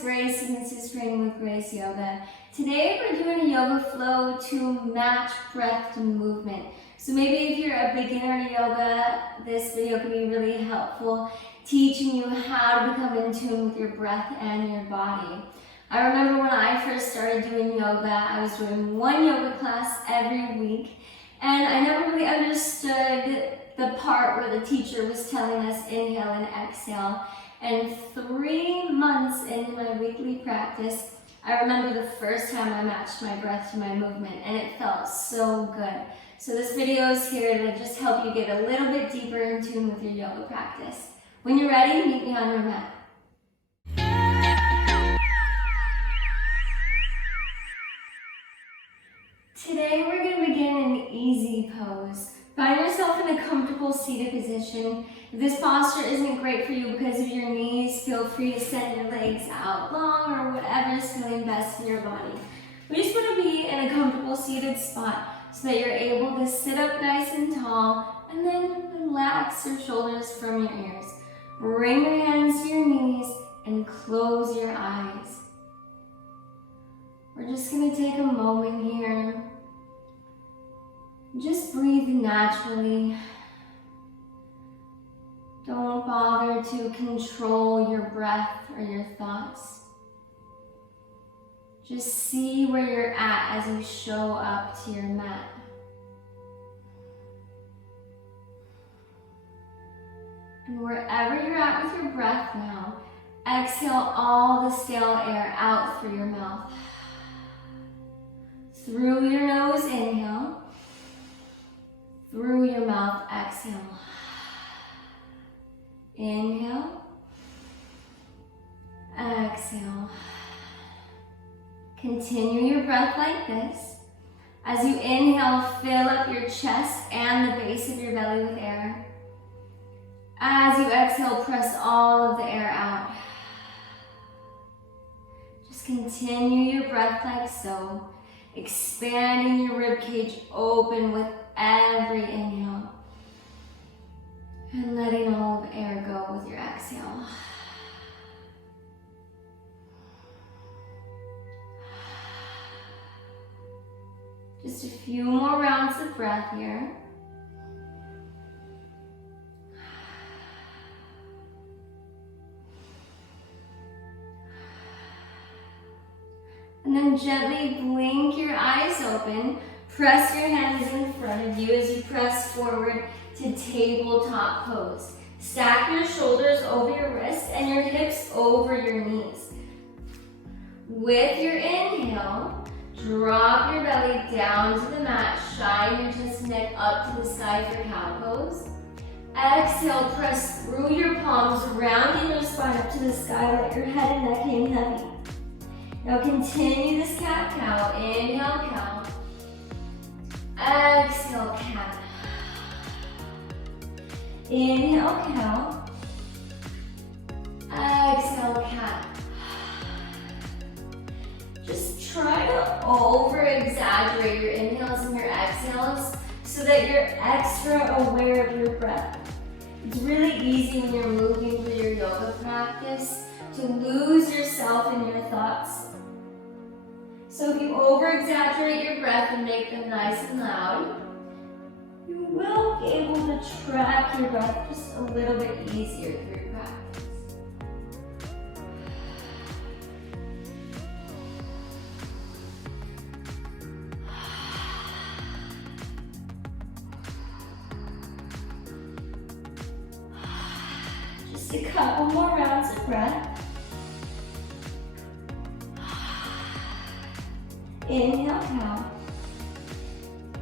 is Grace and this is Training with Grace Yoga. Today we're doing a yoga flow to match breath to movement. So maybe if you're a beginner to yoga, this video can be really helpful, teaching you how to become in tune with your breath and your body. I remember when I first started doing yoga, I was doing one yoga class every week, and I never really understood the part where the teacher was telling us inhale and exhale. And 3 months into my weekly practice, I remember the first time I matched my breath to my movement, and it felt so good. So this video is here to just help you get a little bit deeper in tune with your yoga practice. When you're ready, meet me on your mat. Today we're going to begin an easy pose. Find yourself in a comfortable seated position. If this posture isn't great for you because of your knees, feel free to send your legs out long or whatever is feeling best in your body. We just want to be in a comfortable seated spot so that you're able to sit up nice and tall and then relax your shoulders from your ears. Bring your hands to your knees and close your eyes. We're just going to take a moment here. Just breathe naturally. Don't bother to control your breath or your thoughts. Just see where you're at as you show up to your mat. And wherever you're at with your breath now, exhale all the stale air out through your mouth. Through your nose, inhale. Through your mouth, exhale. Inhale. Exhale. Continue your breath like this. As you inhale, fill up your chest and the base of your belly with air. As you exhale, press all of the air out. Just continue your breath like so, expanding your rib cage open with every inhale and letting all of air go with your exhale. Just a few more rounds of breath here. And then gently blink your eyes open. Press your hands in front of you as you press forward to tabletop pose. Stack your shoulders over your wrists and your hips over your knees. With your inhale, drop your belly down to the mat. Shine your chest and neck up to the sky for cow pose. Exhale, press through your palms, rounding your spine up to the sky. Let your head and neck hang heavy. Now continue this cat-cow. Inhale, cow. Exhale, cat. Inhale, cow. Exhale, cat. Just try to over-exaggerate your inhales and your exhales so that you're extra aware of your breath. It's really easy when you're moving through your yoga practice to lose yourself in your thoughts. So if you over-exaggerate your breath and make them nice and loud, you will be able to track your breath just a little bit easier through your practice. Just a couple more rounds of breath. Inhale, cow.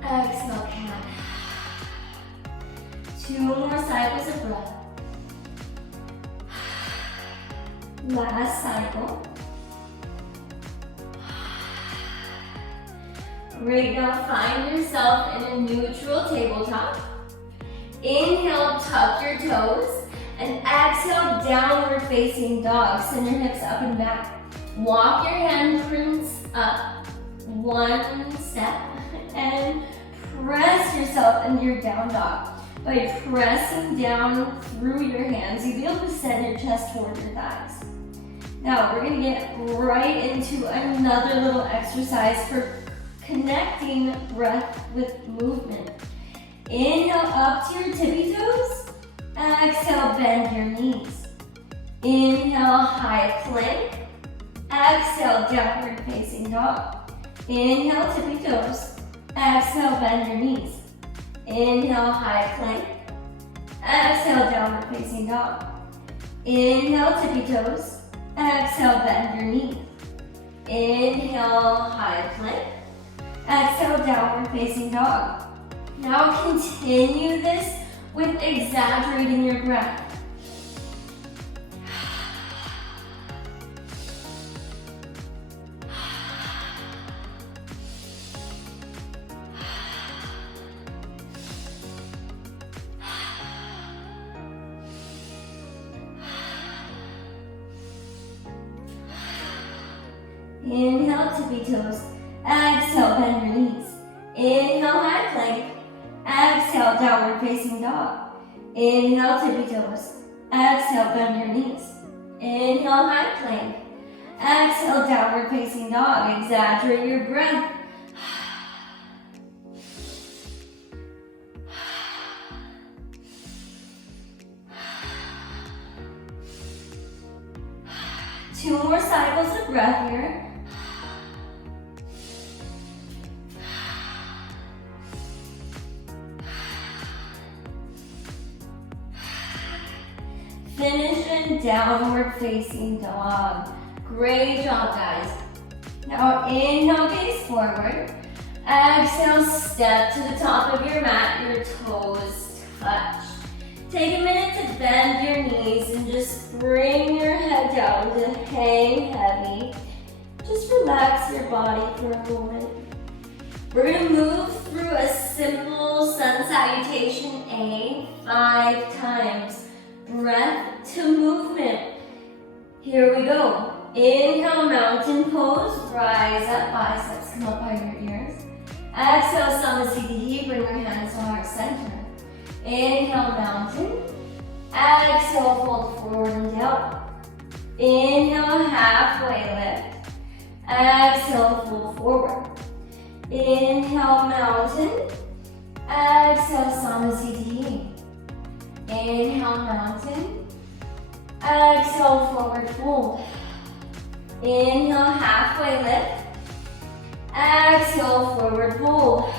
Exhale, cat. 2 more cycles of breath. Last cycle. Great, now find yourself in a neutral tabletop. Inhale, tuck your toes, and exhale, downward facing dog. Send your hips up and back. Walk your handprints up. 1 step and press yourself into your down dog. By pressing down through your hands, you'll be able to send your chest toward your thighs. Now we're gonna get right into another little exercise for connecting breath with movement. Inhale up to your tippy toes. Exhale, bend your knees. Inhale, high plank. Exhale, downward facing dog. Inhale, tippy toes. Exhale, bend your knees. Inhale, high plank. Exhale, downward facing dog. Inhale, tippy toes. Exhale, bend your knees. Inhale, high plank. Exhale, downward facing dog. Now continue this with exaggerating your breath. Inhale, tippy toes. Exhale, bend your knees. Inhale, high plank. Exhale, downward facing dog. Inhale, tippy toes. Exhale, bend your knees. Inhale, high plank. Exhale, downward facing dog. Exaggerate your breath. Two more cycles of breath here. Finish in downward facing dog. Great job, guys. Now inhale, gaze forward. Exhale, step to the top of your mat, your toes touch. Take a minute to bend your knees and just bring your head down to hang heavy. Just relax your body for a moment. We're gonna move through a simple sun salutation A 5 times. Breath to movement. Here we go. Inhale, mountain pose. Rise up, biceps come up by your ears. Exhale, Salutation. Bring your hands to heart center. Inhale, mountain. Exhale, fold forward and down. Inhale, halfway lift. Exhale, fold forward. Inhale, mountain. Exhale, Salutation. Inhale, mountain. Exhale, forward fold. Inhale, halfway lift. Exhale, forward fold.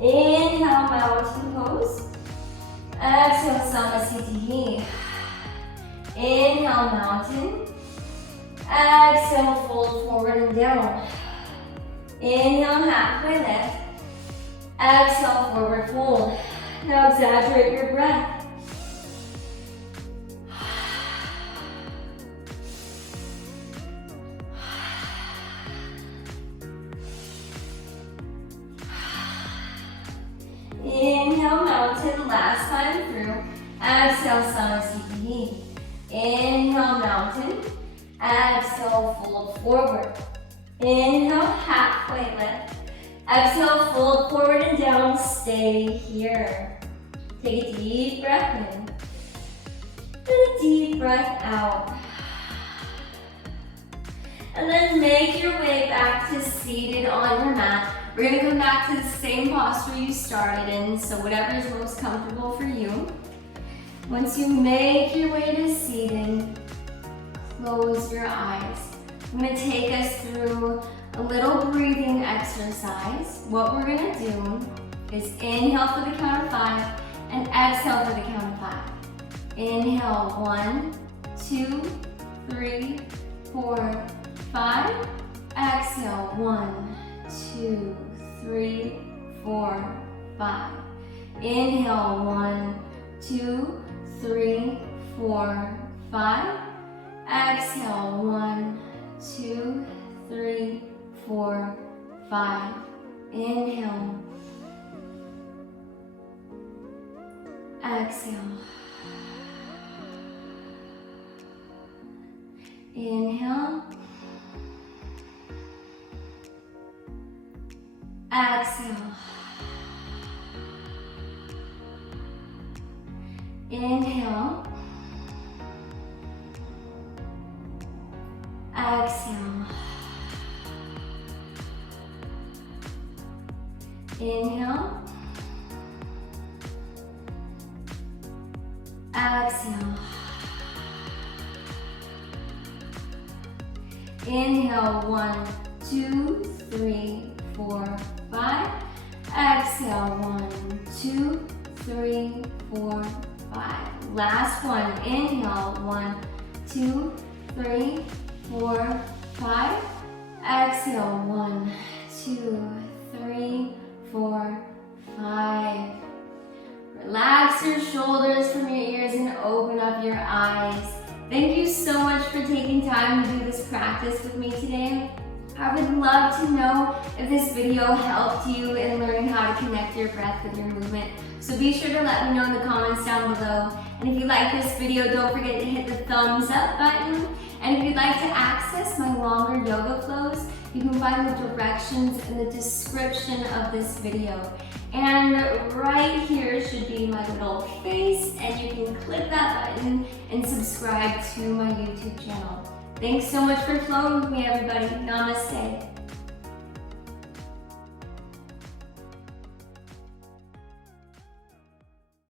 Inhale, mountain pose. Exhale, Salutation. Inhale, mountain. Exhale, fold forward and down. Inhale, halfway lift. Exhale, forward fold. Now exaggerate your breath. Inhale, mountain, last time through. Exhale, Salutation. Inhale, mountain. Exhale, fold forward. Inhale, halfway lift. Exhale, fold forward and down. Stay here. Take a deep breath in. And a deep breath out. And then make your way back to seated on your mat. We're gonna come back to the same posture you started in, so whatever is most comfortable for you. Once you make your way to seated, close your eyes. I'm gonna take us through a little breathing exercise. What we're gonna do is inhale for the count of 5 and exhale for the count of 5. Inhale, 1, 2, 3, 4, 5. Exhale, 1, 2, 3, 4, 5. Inhale, 1, 2, 3, 4, 5. Exhale, 1, 2, 3, 4, 5. Inhale. Exhale. Inhale. Exhale. Inhale. Exhale. Inhale. Exhale. Inhale, 1, 2, 3, 4, 5. Exhale, 1, 2, 3, 4, 5. Last one. Inhale, 1, 2, 3, 4, 5. Exhale, 1, 2, 3, 4, 5. Relax your shoulders from your ears and open up your eyes. Thank you so much for taking time to do this practice with me today. I would love to know if this video helped you in learning how to connect your breath with your movement. So be sure to let me know in the comments down below. And if you like this video, don't forget to hit the thumbs up button. And if you'd like to access my longer yoga flows, you can find the directions in the description of this video. And right here should be my little face, and you can click that button and subscribe to my YouTube channel. Thanks so much for flowing with me, everybody. Namaste.